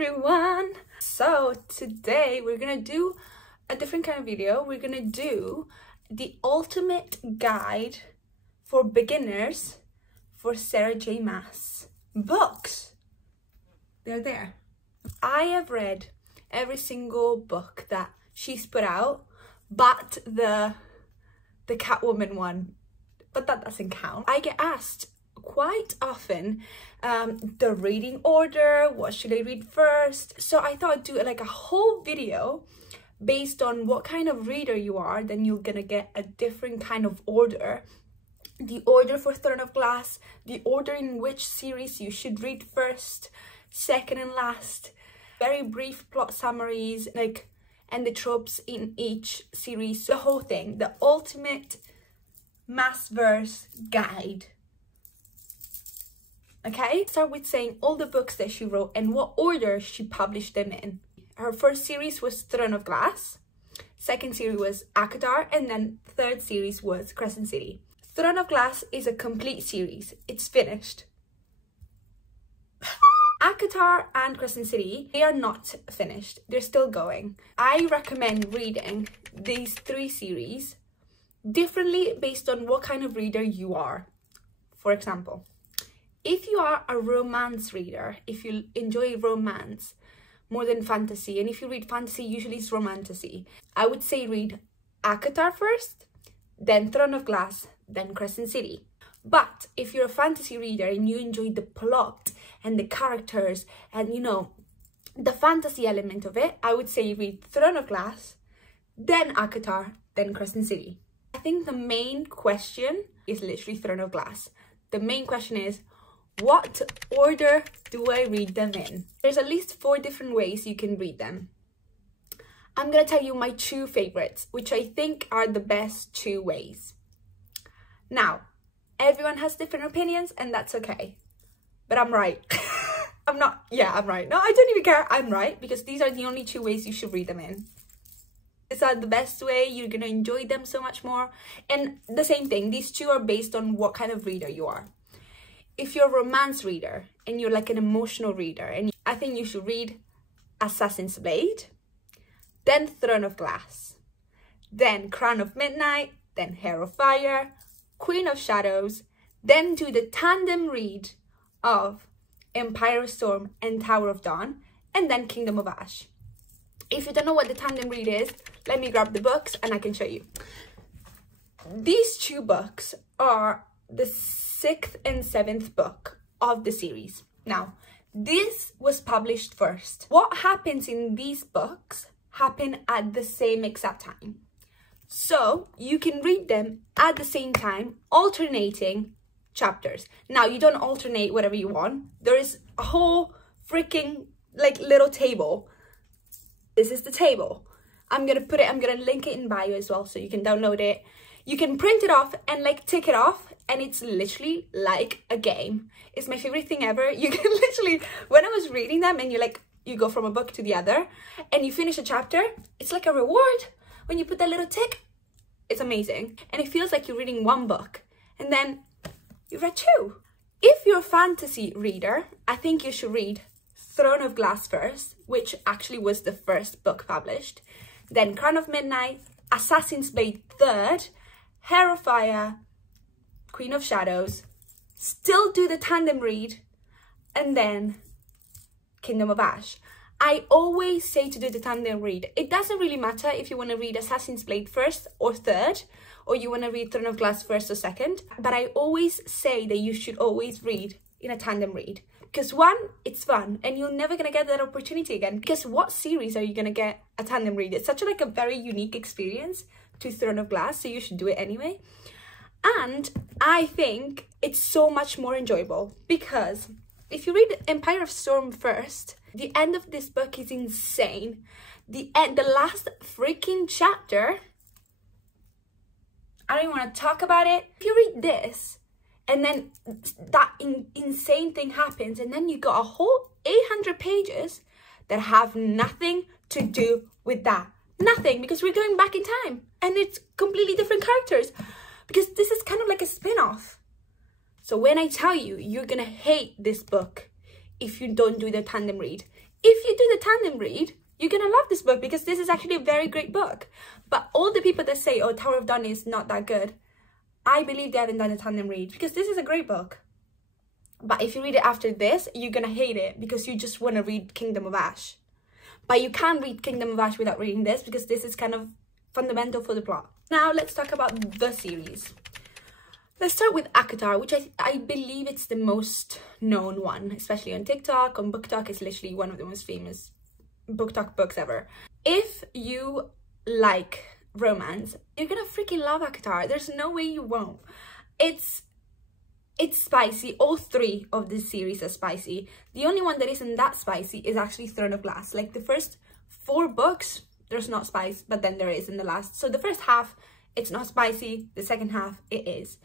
everyone. So today we're gonna do a different kind of video. We're gonna do the ultimate guide for beginners for Sarah J Maas books. They're there. I have read every single book that she's put out, but the Catwoman one, but that doesn't count. I get asked quite often the reading order, what should I read first? So I thought I'd do like a whole video based on what kind of reader you are. Then you're gonna get a different kind of order. The order for Throne of Glass, the order in which series you should read first, second and last, very brief plot summaries, like, and the tropes in each series, the whole thing, the ultimate Maasverse guide. Okay, start with saying all the books that she wrote and what order she published them in. Her first series was Throne of Glass, second series was ACOTAR, and then third series was Crescent City. Throne of Glass is a complete series. It's finished. ACOTAR and Crescent City, they are not finished. They're still going. I recommend reading these three series differently based on what kind of reader you are. For example, if you are a romance reader, if you enjoy romance more than fantasy, and if you read fantasy, usually it's romantasy, I would say read ACOTAR first, then Throne of Glass, then Crescent City. But if you're a fantasy reader and you enjoy the plot and the characters and, you know, the fantasy element of it, I would say read Throne of Glass, then ACOTAR, then Crescent City. I think the main question is literally Throne of Glass. The main question is, what order do I read them in? There's at least 4 different ways you can read them. I'm gonna tell you my 2 favorites, which I think are the best 2 ways. Now, everyone has different opinions and that's okay. But I'm right. I'm right. No, I don't even care. I'm right, because these are the only 2 ways you should read them in. These are the best way. You're gonna enjoy them so much more. And the same thing, these 2 are based on what kind of reader you are. If you're a romance reader and you're like an emotional reader, and I think you should read Assassin's Blade, then Throne of Glass, then Crown of Midnight, then Hair of Fire, Queen of Shadows, then do the tandem read of Empire of Storm and Tower of Dawn, and then Kingdom of Ash. If you don't know what the tandem read is, let me grab the books and I can show you. These 2 books are the 6th and 7th book of the series. Now, this was published first. What happens in these books happen at the same exact time. So you can read them at the same time, alternating chapters. Now, you don't alternate whatever you want. There is a whole freaking like little table. This is the table. I'm gonna link it in bio as well so you can download it. You can print it off and like tick it off, and it's literally like a game. It's my favorite thing ever. You can literally, when I was reading them and you go from a book to the other and you finish a chapter, it's like a reward when you put that little tick. It's amazing. And it feels like you're reading 1 book and then you read 2. If you're a fantasy reader, I think you should read Throne of Glass first, which actually was the first book published, then Crown of Midnight, Assassin's Blade 3rd, Hair of Fire, Queen of Shadows, still do the tandem read, and then Kingdom of Ash. I always say to do the tandem read. It doesn't really matter if you want to read Assassin's Blade 1st or 3rd, or you want to read Throne of Glass 1st or 2nd, but I always say that you should always read in a tandem read. Because 1, it's fun, and you're never gonna get that opportunity again. Because what series are you gonna get a tandem read? It's such a very unique experience to Throne of Glass, so you should do it anyway. And I think it's so much more enjoyable, because if you read Empire of Storm first, the end of this book is insane. The last freaking chapter, I don't even want to talk about it. If you read this, and then that insane thing happens, and then you got a whole 800 pages that have nothing to do with that. Nothing, because we're going back in time, and it's completely different characters, because this is kind of like a spin-off. So when I tell you, you're gonna hate this book if you don't do the tandem read. If you do the tandem read, you're gonna love this book because this is actually a very great book. But all the people that say, oh, Tower of Dawn is not that good, I believe they haven't done a tandem read because this is a great book. But if you read it after this, you're gonna hate it because you just want to read Kingdom of Ash. But you can't read Kingdom of Ash without reading this because this is kind of fundamental for the plot. Now let's talk about the series. Let's start with ACOTAR, which I believe it's the most known one, especially on TikTok. On BookTok, it's literally one of the most famous BookTok books ever. If you like romance, you're gonna freaking love ACOTAR. There's no way you won't. It's spicy. All three of this series are spicy. The only one that isn't that spicy is actually Throne of Glass. Like the first 4 books, there's not spice, but then there is in the last. So the first half, it's not spicy. The second half, it is.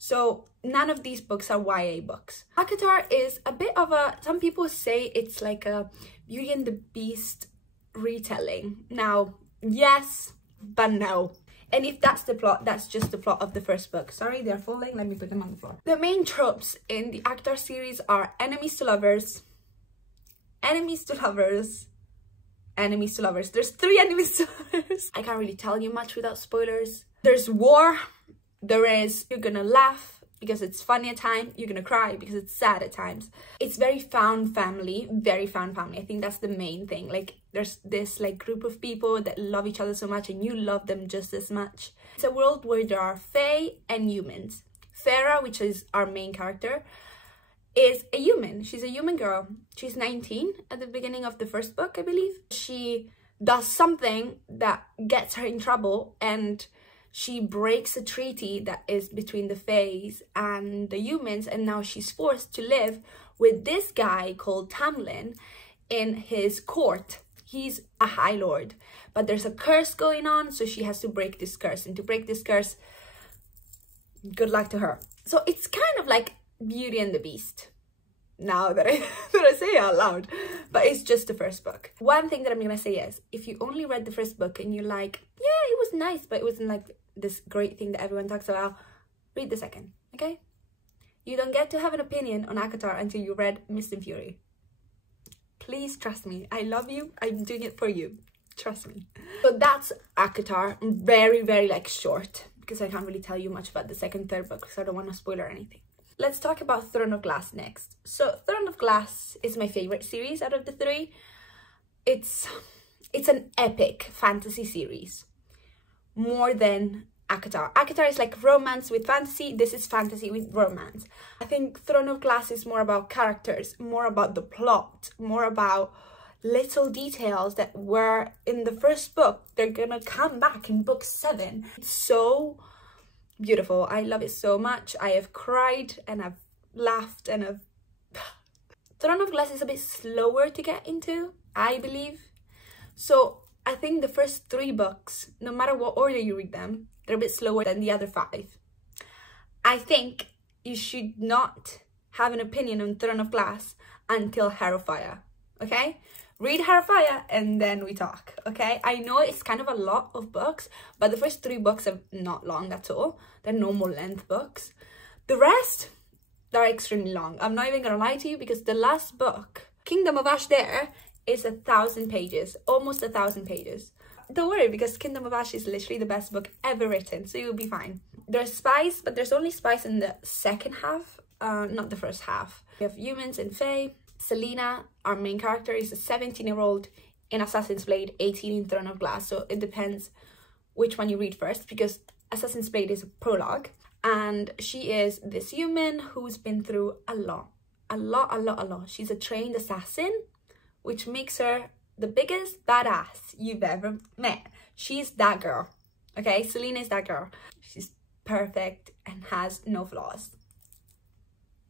So none of these books are YA books. ACOTAR is a bit of a, some people say it's like a Beauty and the Beast retelling. Now, yes, but no. And if that's the plot, that's just the plot of the first book. Sorry, they're falling. Let me put them on the floor. The main tropes in the ACOTAR series are enemies to lovers, enemies to lovers, enemies to lovers. There's 3 enemies to lovers. I can't really tell you much without spoilers. There's war. There is, you're gonna laugh because it's funny at times. You're gonna cry because it's sad at times. It's very found family, very found family. I think that's the main thing. Like there's this like group of people that love each other so much and you love them just as much. It's a world where there are fae and humans. Farah, which is our main character, is a human. She's a human girl. She's 19 at the beginning of the first book, I believe. She does something that gets her in trouble and she breaks a treaty that is between the fays and the humans, and now she's forced to live with this guy called Tamlin in his court. He's a High Lord, but there's a curse going on, so she has to break this curse. And to break this curse, good luck to her. So it's kind of like Beauty and the Beast, now that I say it out loud, but it's just the first book. One thing that I'm gonna say is, if you only read the first book and you're like, yeah, it was nice, but it wasn't like this great thing that everyone talks about, read the second, okay? You don't get to have an opinion on ACOTAR until you read Mist and Fury. Please trust me. I love you. I'm doing it for you. Trust me. So that's ACOTAR. Very, very like short because I can't really tell you much about the second, third book because I don't want to spoil or anything. Let's talk about Throne of Glass next. So Throne of Glass is my favorite series out of the 3. It's an epic fantasy series. More than ACOTAR. ACOTAR is like romance with fantasy. This is fantasy with romance. I think Throne of Glass is more about characters, more about the plot, more about little details that were in the first book. They're gonna come back in book 7. It's so beautiful. I love it so much. I have cried and I've laughed and I've... Throne of Glass is a bit slower to get into, I believe. So I think the first 3 books, no matter what order you read them, they're a bit slower than the other 5. I think you should not have an opinion on Throne of Glass until Heart of Fire, okay? Read Heart of Fire and then we talk, okay? I know it's kind of a lot of books, but the first 3 books are not long at all. They're normal length books. The rest, they're extremely long. I'm not even gonna lie to you because the last book, Kingdom of Ash, there is 1,000 pages, almost 1,000 pages. Don't worry because Kingdom of Ash is literally the best book ever written, so you'll be fine. There's spice, but there's only spice in the second half, not the first half. We have humans and fae. Selena, our main character, is a 17-year-old in Assassin's Blade, 18 in Throne of Glass, so it depends which one you read first because Assassin's Blade is a prologue, and she is this human who's been through a lot. She's a trained assassin, which makes her the biggest badass you've ever met. She's that girl, okay? Selena is that girl. She's perfect and has no flaws.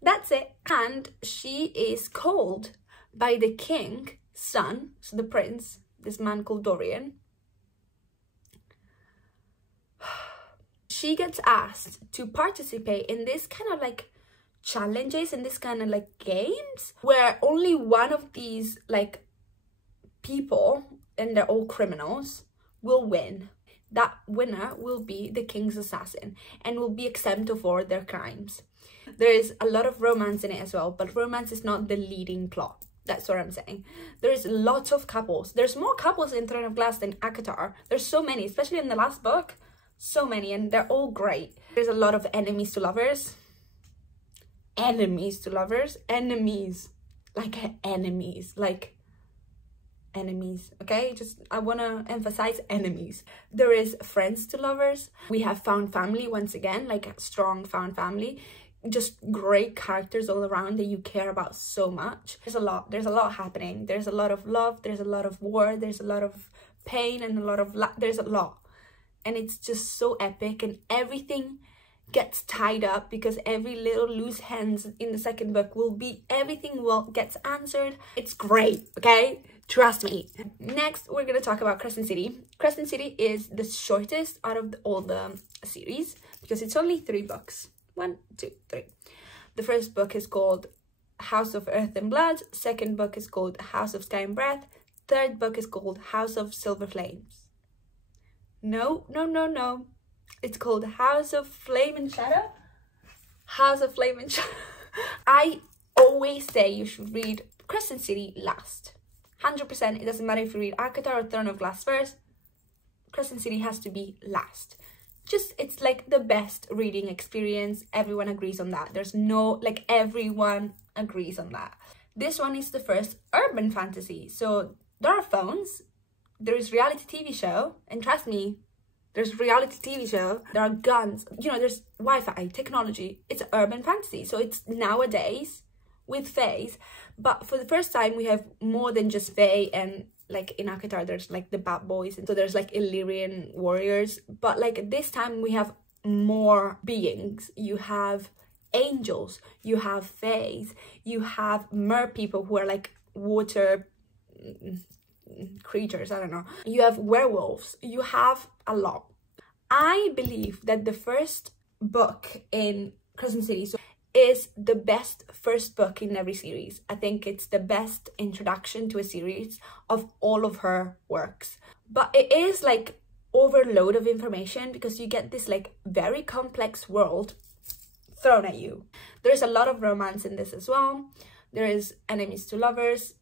That's it. And she is called by the king's son, so the prince, this man called Dorian. She gets asked to participate in this kind of like challenges, in this kind of like games, where only one of these like people, and they're all criminals, will win. That winner will be the king's assassin and will be exempt of all their crimes. There is a lot of romance in it as well, but romance is not the leading plot. That's what I'm saying. There's lots of couples. There's more couples in Throne of Glass than ACOTAR. There's so many, especially in the last book. So many, and they're all great. There's a lot of enemies to lovers. Enemies to lovers. Enemies. Like enemies. Like enemies, okay? Just, I want to emphasize enemies. There is friends to lovers. We have found family once again, like a strong found family. Just great characters all around that you care about so much. There's a lot happening. There's a lot of love, there's a lot of war, there's a lot of pain, and a lot of there's a lot, and it's just so epic, and everything gets tied up because every little loose ends in the second book will be, everything will gets answered. It's great, okay? Trust me. Next, we're gonna talk about Crescent City. Crescent City is the shortest out of all the series because it's only 3 books. 1, 2, 3. The first book is called House of Earth and Blood. Second book is called House of Sky and Breath. Third book is called House of Silver Flames. No. It's called House of Flame and Shadow. House of Flame and Shadow. I always say you should read Crescent City last. 100%. It doesn't matter if you read ACOTAR or Throne of Glass first. Crescent City has to be last. Just, it's like the best reading experience. Everyone agrees on that. There's no, like, everyone agrees on that. This one is the first urban fantasy. So there are phones, there is reality TV show, and trust me, there's reality TV show, there are guns, you know, there's Wi-Fi, technology. It's urban fantasy. So it's nowadays with fays, but for the first time we have more than just fae, and like in ACOTAR there's like the bad boys, and so there's like Illyrian warriors, but like this time we have more beings. You have angels, you have fays, you have mer people who are like water creatures, I don't know, you have werewolves, you have a lot. I believe that the first book in Crescent City is the best first book in every series. I think it's the best introduction to a series of all of her works. But it is like overload of information because you get this like very complex world thrown at you. There's a lot of romance in this as well. There is enemies to lovers.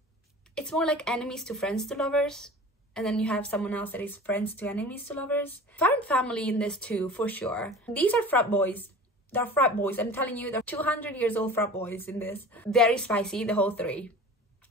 It's more like enemies to friends to lovers. And then you have someone else that is friends to enemies to lovers. Found family in this too, for sure. These are frat boys. They're frat boys. I'm telling you, they're 200 years old frat boys in this. Very spicy, the whole 3.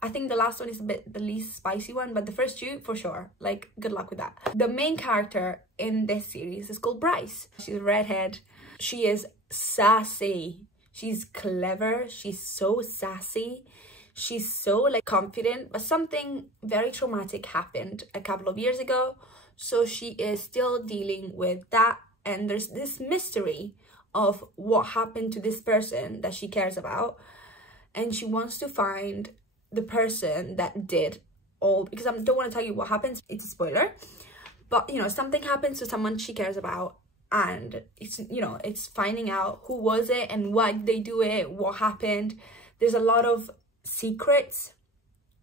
I think the last one is a bit the least spicy one, but the first 2, for sure. Like, good luck with that. The main character in this series is called Bryce. She's a redhead. She is sassy. She's clever. She's so sassy. She's so like confident, but something very traumatic happened a couple of years ago. So she is still dealing with that. And there's this mystery of what happened to this person that she cares about, and she wants to find the person that did all, because I don't want to tell you what happens, it's a spoiler, but you know, something happens to someone she cares about, and it's, you know, it's finding out who was it and why did they do it, what happened. There's a lot of secrets.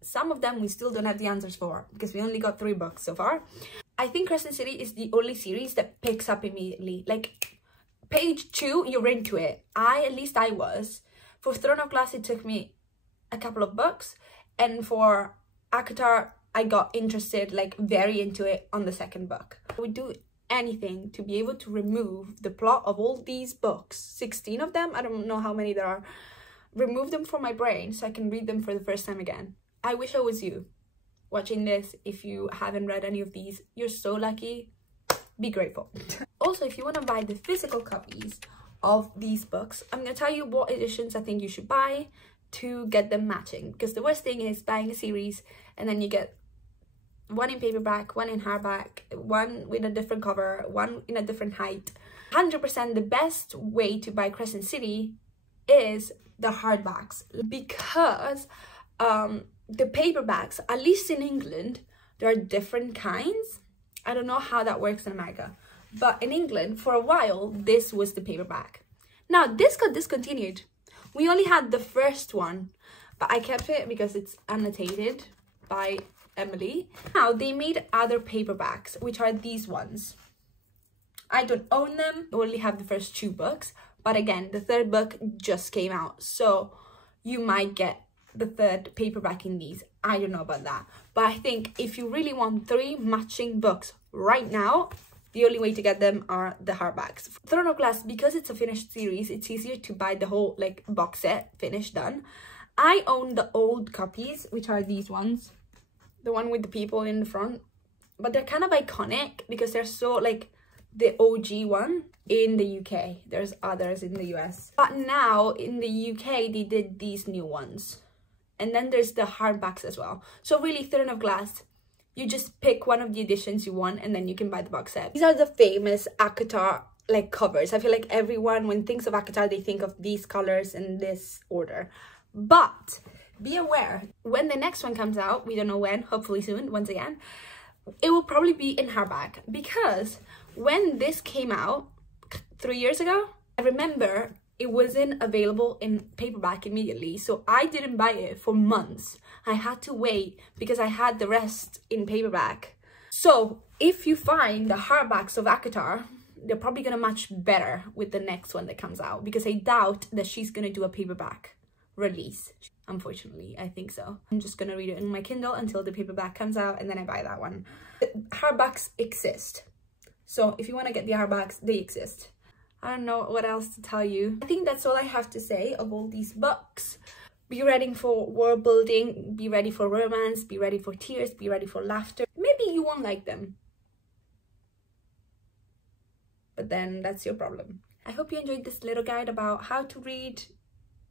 Some of them we still don't have the answers for because we only got 3 books so far. I think Crescent City is the only series that picks up immediately. Like page 2, you're into it. At least I was. For Throne of Glass, it took me a couple of books. And for ACOTAR, I got interested, like very into it on the second book. I would do anything to be able to remove the plot of all these books. 16 of them, I don't know how many there are. Remove them from my brain so I can read them for the first time again. I wish I was you watching this. If you haven't read any of these, you're so lucky. Be grateful. Also, if you want to buy the physical copies of these books, I'm going to tell you what editions I think you should buy to get them matching, because the worst thing is buying a series and then you get one in paperback, one in hardback, one with a different cover, one in a different height. 100% the best way to buy Crescent City is the hardbacks, because the paperbacks, at least in England, there are different kinds. I don't know how that works in America, but in England, for a while, this was the paperback. Now, this got discontinued. We only had the first one, but I kept it because it's annotated by Emily. Now, they made other paperbacks, which are these ones. I don't own them. I only have the first 2 books, but again, the 3rd book just came out, so you might get the third paperback in these. I don't know about that, but I think if you really want 3 matching books right now, the only way to get them are the hardbacks. Throne of Glass, because it's a finished series, it's easier to buy the whole like box set, finished, done. I own the old copies, which are these ones, the one with the people in the front, but they're kind of iconic because they're so like the OG one in the UK. There's others in the US, but now in the UK they did these new ones, and then there's the hardbacks as well. So really, Throne of Glass, you just pick one of the editions you want and then you can buy the box set. These are the famous ACOTAR like covers. I feel like everyone, when thinks of ACOTAR, they think of these colors in this order. But be aware, when the next one comes out, we don't know when, hopefully soon, once again, it will probably be in hardback, because when this came out 3 years ago, I remember it wasn't available in paperback immediately, so I didn't buy it for months. I had to wait because I had the rest in paperback. So if you find the hardbacks of ACOTAR, they're probably gonna match better with the next one that comes out, because I doubt that she's gonna do a paperback release. Unfortunately, I think so. I'm just gonna read it in my Kindle until the paperback comes out, and then I buy that one. Hardbacks exist, so if you want to get the hardbacks, they exist. I don't know what else to tell you. I think that's all I have to say of all these books. Be ready for world building, be ready for romance, be ready for tears, be ready for laughter. Maybe you won't like them, but then that's your problem. I hope you enjoyed this little guide about how to read,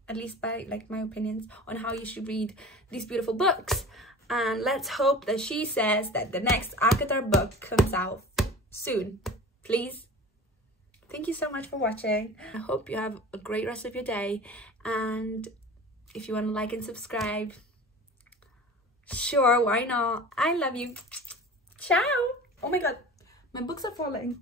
at least by like my opinions on how you should read these beautiful books. And let's hope that she says that the next ACOTAR book comes out soon, please. Thank you so much for watching. I hope you have a great rest of your day, and if you want to like and subscribe, sure, why not? I love you. Ciao. Oh my god, my books are falling.